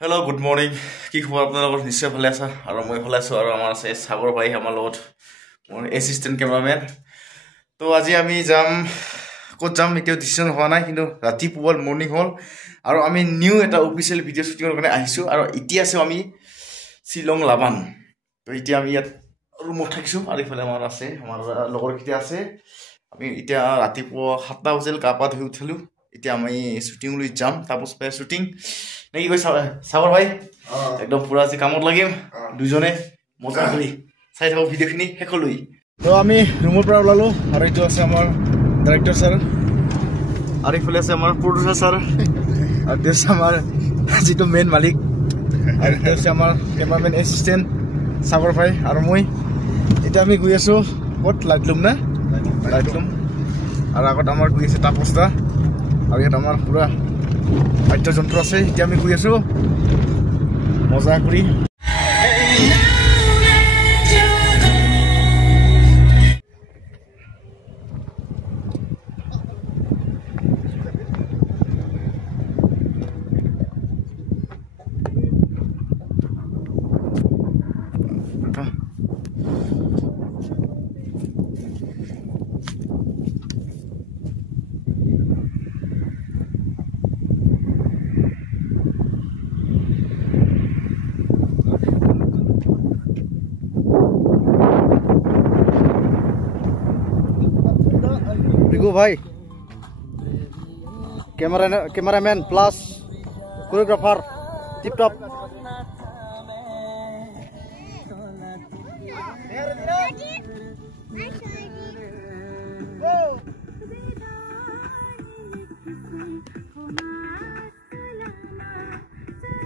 Hello, good morning. কি খবৰ আপোনালোকৰ নিশ্চয় ভালে আছে আৰু মই ভালে আছো আৰু আমাৰ আছে সাগৰ ভাই আমাৰ লগত মোৰ এসিস্ট্যান্ট ক্যামেৰাম্যান তো আজি আমি যাম ক'ত যাম এতিয়াও ডিসিশন হোৱা নাই কিন্তু ৰাতিপুৱা মৰ্নিং হল আৰু আমি নিউ এটা অফিচিয়েল ভিডিও শুটিংৰ কাৰণে আহিছো আৰু এতিয়া আছে আমি শিলং লাবান তো এতিয়া আমি ইয়াত ৰুমত থাকিছো আৰু ইফালে আমাৰ আছে আমাৰ লগৰ কিটা আছে আমি এতিয়া ৰাতিপুৱা 7টা বজাত গা পা ধুই উঠিলো এতিয়া আমি শুটিং লৈ যাম তাপস পে শুটিং নেকি কই সাগৰ ভাই একদম পুৰা আজি কামত লাগিম দুজনে মজা কৰি চাই থাকো ভিডিওখিনি হেকলৈ তো আমি ৰুমৰ পৰা ওলালো আৰু এইটো আছে আমাৰ ডাইৰেক্টৰ স্যাৰ আৰু ইফালে আছে আমাৰ প্ৰডিউসাৰ স্যাৰ আৰু দেশ আমাৰ যিটো মেইন মালিক আৰু দেশ আমাৰ ক্যামেৰাম্যান এসিস্ট্যান্ট সাগৰ ভাই আৰু মই এটা আমি গৈ আছো কত লাইটলুম না লাইটলুম আৰু আগত আমাৰ গৈ আছে তাপসদা আৰু ইয়াত আমাৰ পুৰা বাদ্যযন্ত্ৰ আছে এতিয়া আমি গৈ আছো মজা কৰি भाई cameraman plus choreographer tip top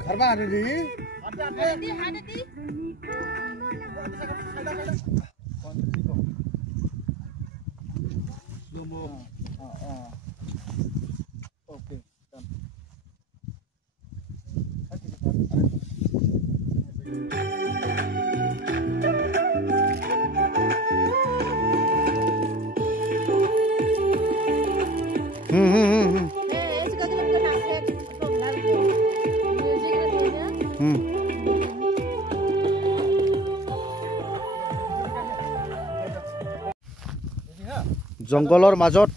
घर में आने दी ओके जंगलर মাজত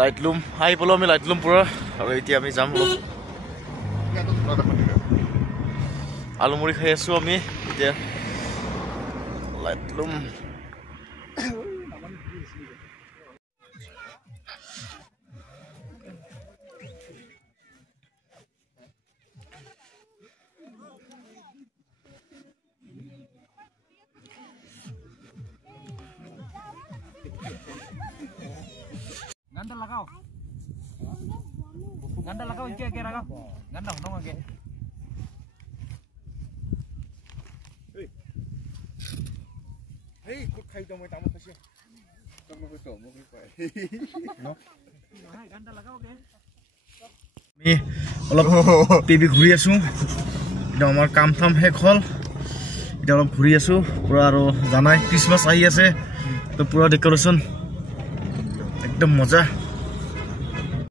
লাইটলুম আহি পলো আমি লাইটলুম পুৰা আৰু এতিয়া আমি যাম আলুমুৰি খাই আছো আমি এতিয়া লাইটলুম ganda लगाओ इनके आगे लगाओ गंदा होना आगे हे कुछ खाई तो मैं तामो खसे तो मैं तो मैं पाए नो गंदा लगाओ गे मी অলপ টিভি ঘুৰি আছো এটা আমাৰ কাম থাম শেষ হল এটা অলপ ঘুৰি আছো পুৰা আৰু জানাই ক্ৰিসমাস আহি আছে তো পুৰা ডেকোৰেশন একদম মজা